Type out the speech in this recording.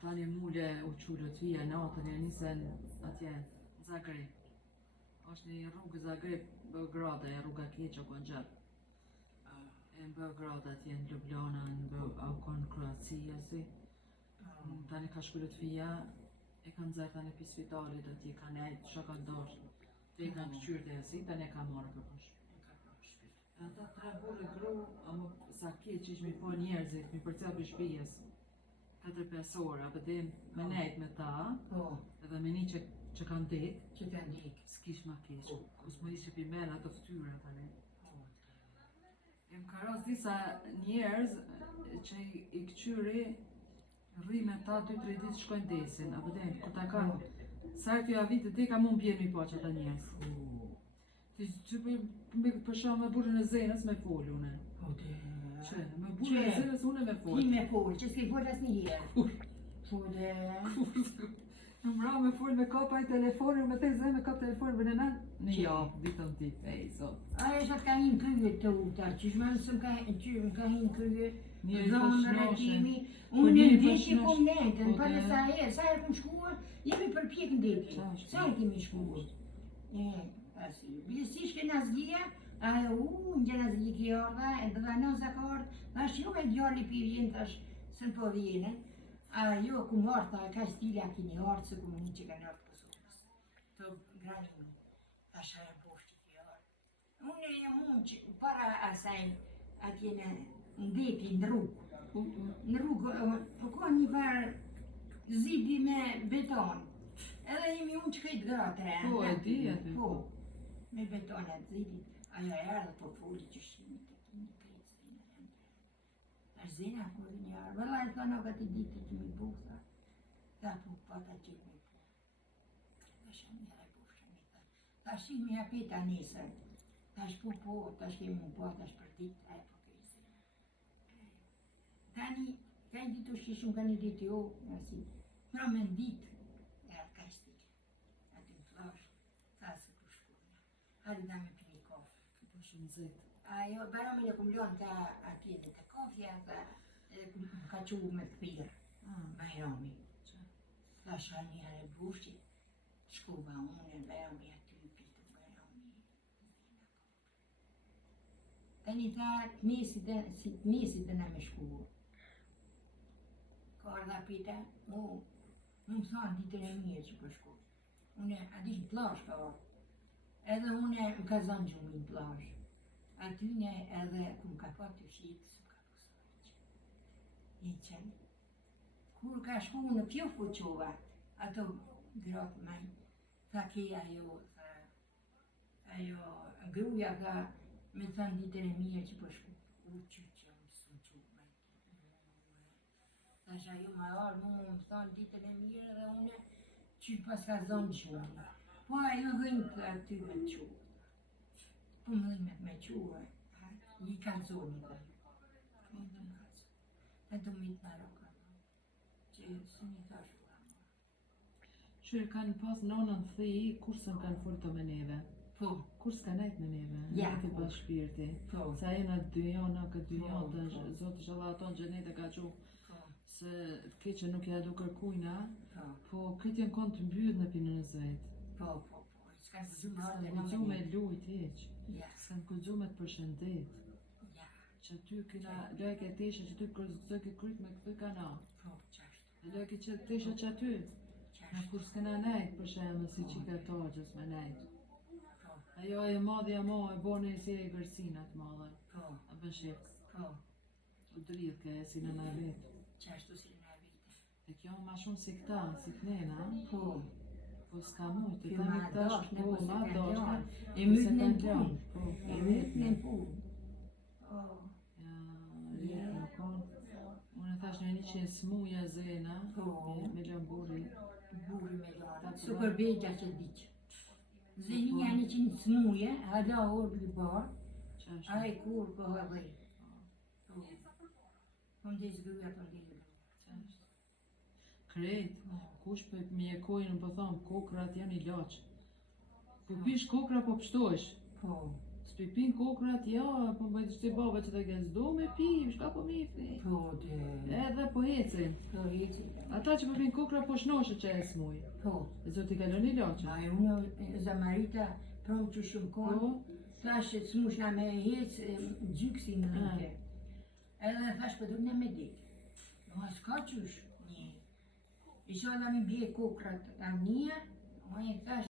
Tani mule u qullët vija natën e nisen atje në Zagreb. Është një rrugë Zagreb, Beograda, e rruga keqe ku në gjatë. E në Beograd atje në Ljubljana, në Kroacia, si. Tani ka shkullët fija, e kanë zërë tani pi spitalit atje, kanë ejtë shakandarë. Te i kanë këqyrë dhe si, tani e ka marrë për përshë. Ata 3 burë gru, ama sa keq ish mi po njerëzit, mi përcel për shpijes. 4-5 orë, apë dhe me nejt me ta, edhe me një që kanë dit, s'kish ma keq. Kus më ishë pi mena të ftyre tani. E më ka ras disa njerëz që i këqyri rri me ta 2-3 ditë shkojnë desin, apë dhe kur ta ka sartë t'ju avitë te ka mund bjerë mi po që ata njerëz. Që për shumë me burën e zenës me folë une. Që, me burën e zenës une me folë. Ti me folë, që s'ke folë asë një herë. Folë. Në mra me folë me kapa i telefonin, me te zë me kap telefonin për në nan. Në japë, ditën ti, ej, zot. Aja që ka hinë kryve të uta, që shmanë së më ka hinë kryve, zonë në retimi, unë në ndeti po më netën, për në sa herë këm shkuar, jemi përpjek në deti, sa herë kemi shkuar. Bilisisht ke nazgia, ajo në gjë nazgi ki orda, e dhe në zakord, thash jo me djalli pi vjen, thash së në po vjene, ajo ku morta, ka stili a kini orë, se ku më një që ka në orë Kosovës. Të graninë, thash ajo boshti ki orë. Unë e mund që para asaj atje në ndeti, në rrugë. Në rrugë, ka një farë zidi me beton. Edhe jemi unë që kajtë gratë. Po, e di aty. Po, me beton atë zidit. Ajo e ardhe po foli që shimit e kini krejtë zina janë tre. Tash zina kur një arë, vëlla e thonë o ka ti ditë që mi bukë, tha po pata që mi bukë. Tash e mjera e bukë shëmi, tash i mi apita nesër. Tash po, tash kemi më po, tash për ditë, ajo po kejtë zina. Tani, ka një ditë u shkishun ka një ditë jo, nësi, pra me në ditë, hadi da me pini kofë. Po shumë zetë. Ajo, baromin e kum lonë ta atje dhe të kofja, edhe kum ka quë me të pirë, baromi. Thasha një herë e bushti, shkuva unë, baromi aty, pitu baromi. Tani tha, të mesit dhe na me shkuva. Ka ardha pita, mu më thonë ditën e mirë që për shkuva. Une, adish në plash ka orë. Edhe une më ka zonë gjumë në plash. Atyne edhe ku më ka pa të shqitë, su ka pësojqë. I qenë. Kur ka shku në pjofu qova, ato gratë maj, tha ke ajo, gruja ka me thënë ditën e mirë që për shku. U që më së më qovë maj. Thash ajo ma orë, mu më thënë ditën e mirë dhe une që pas ka zonë gjumë. Po ajo dhëjnë të aty me quë. Po më dhëjnë me quë, i kalzoni dhe. E do mitë në roka, që së një thashu amë. Qërë kanë pas nonën thi, kur së në kanë folë të me neve? Po. Kur s'ka nejtë me neve? Ja. Të pas shpirti. Po. Sa e në dy jona, këtë dy jona, zotë shala ato në gjenet e ka që se ke që nuk ja du kërkujna, po këtë janë konë të mbyllë në pinë në zvetë. Po, s'ka në gëzu me lujt heq, s'ka në gëzu me të përshëndet. Që ty këna lojke e teshe që ty kërëzë ke kryt me këtë kana. Po, qashtu. Dhe lojke që teshe që aty. Në kur s'kena nejt për shemë si që ka togjës me nejt. Ajo e madhja mo e bone si e gërsinat madhe. Po. A bën shek. Po. U dridhke si në në vetë. Qashtu si në vite. E kjo ma shumë si këta, si kënena. Po. Po s'ka mujtë, Kjo ma doshtë, po ma doshtë. E mytë në punë. E mytë në punë. Unë thash një që smuja zena, me lën buri. Buri me lën, super begja që diqë. Zeninja një që në smuje, hada orë bërë barë, a e kur për hëdhe. Për ndë zgruja për ndë. Krejt, kush për mjekojnë më thonë, kokrat janë i laqë. Po pish kokra po pështojsh. Po. S'pi pin kokrat, ja, po bëjt shte baba që ta ke s'do me pi, shka po mifni. Po, Edhe po hecin. po, rritë. Ata që po pin kokra po shnoshe që e s'muj. Po, E zoti kalon i loqe. a e unë zamarita prom që shumë konë, Po, thash që s'mushna me hecë gjyksin në nëke. Edhe thash për dukna me ditë. No, a s'ka qysh, një. Isha da mi bje kokrat, a një, ma e thash